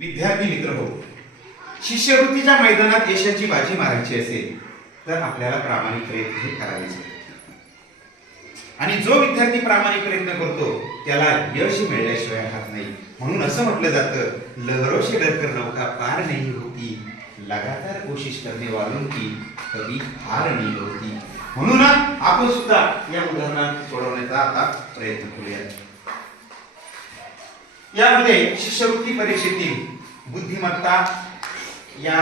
विद्यार्थी मित्र हो, शिष्यवृत्तीच्या मैदानात यशाची बाजी मारायची असेल तर आपल्याला प्रामाणिक प्रयत्न करावेच लागतात. आणि जो विद्यार्थी प्रामाणिक प्रयत्न करतो त्याला यश मिळल्याशिवाय राहत नाही. म्हणून असं म्हटलं जातं, लहरों से डरकर नौका पार नहीं होती, लगातार कोशिश करने वालों की कभी हार नहीं होती. म्हणून आपण सुद्धा या उदाहरणात सोडवण्याचा आता प्रयत्न करूया. यामध्ये शिष्यवृत्ती परीक्षेतील बुद्धिमत्ता या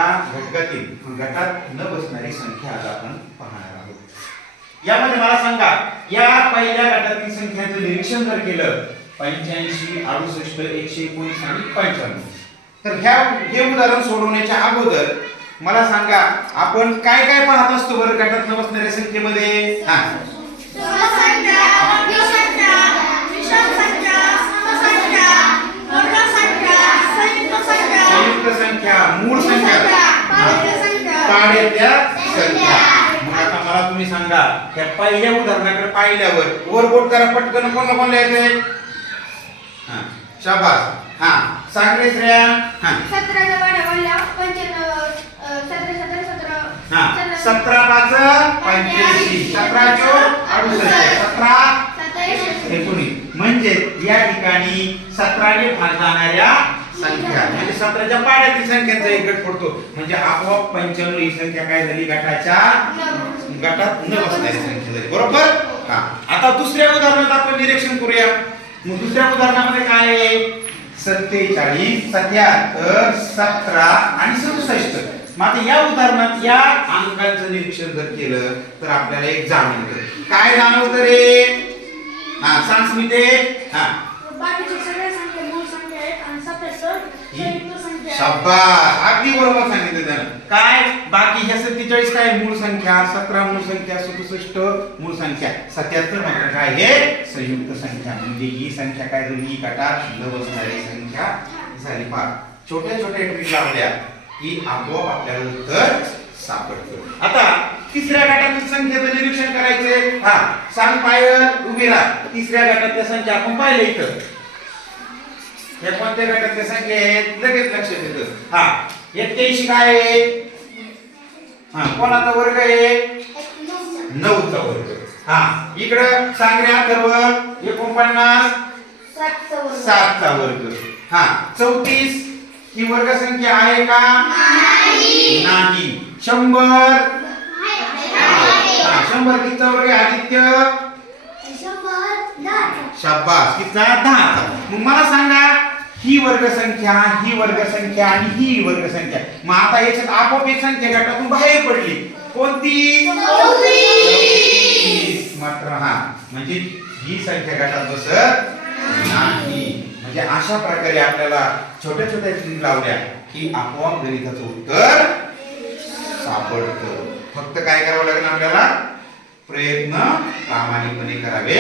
गटात न बसणारी संख्या आज आपण पाहणार आहोत. यामध्ये मला सांगा, या पहिल्या गटातील संख्यांचं निरीक्षण जर केलं 85, 68, 119 आणि 95, तर हे उदाहरण सोडवण्याच्या अगोदर मला सांगा, आपण काय काय पाहत असतो बरं गटात न बसणाऱ्या संख्येमध्ये? संयुक्त संख्या, मूळ संख्या, पाड्यातल्या संख्या. मग आता मला तुम्ही सांगा, त्या पहिल्या उदाहरणाकडे पाहिल्यावर वर बोट करा पटकन, कोण लिहायचंय? शाबास. सांग रे श्रेया. 17 वाढवल्या 95, 17 5 85, 17 68, 17 19. म्हणजे या ठिकाणी 17 ने भाग जाणाऱ्या संख्या म्हणजे 17च्या पाड्यातील संख्यांचा एक गट पडतो. म्हणजे आपोआप 95 ही संख्या काय झाली? गटात न बसणारी संख्या झाली. बरोबर. आता दुसऱ्या उदाहरणात आपण निरीक्षण करूया. मग दुसऱ्या उदाहरणामध्ये काय आहे? 47, 77, 17 आणि 67. मग या उदाहरणात या अंकांचं निरीक्षण जर केलं तर आपल्याला एक जाणवतं. काय जाणवतं रे? सांग स्मिते. बाकीच्या सगळ्या संख्या मूळ संख्या आहेत आणि 77 संयुक्त संख्या. शाबास, अगदी बरोबर सांगितलं त्यानं. काय बाकी ह्या 47 काय मूळ संख्या, 17 मूळ संख्या, 67 मूळ संख्या, 77 मात्र काय हे संयुक्त संख्या. म्हणजे ही संख्या काय झाली? गटात न बसणारी संख्या झाली. फार छोट्या छोट्या ट्रिक लावल्या की आपोआप आपल्याला उत्तर सापडतं. आता तिसऱ्या गटातील संख्येचं निरीक्षण करायचंय. सांग पायल, उभी राहा. तिसऱ्या गटातल्या संख्या आपण पाहिलं इथं. या कोणत्या गटातल्या संख्या आहेत लगेच लक्षात येतं. 81 काय आहे? कोणाचा वर्ग आहे? 9चा वर्ग. इकडं सांग रे अथर्व, 49 7चा वर्ग. 34 ही वर्ग संख्या आहे का? नाही. 100 100 कितीचा वर्ग आहे आदित्य? शाबास, कितीचा? 10चा. मग मला सांगा, ही वर्ग संख्या, ही वर्ग संख्या आणि ही वर्ग संख्या. मग आता याच्यात आपोआप एक संख्या गटातून बाहेर पडली. कोणती? 34. मात्र म्हणजे ही संख्या गटात बसत नाही. म्हणजे अशा प्रकारे आपल्याला छोट्या छोट्या ट्रिक लावल्या की आपोआप गणिताचं उत्तर सापडतं. फक्त काय करावं लागेल आपल्याला? प्रयत्न प्रामाणिकपणे करावे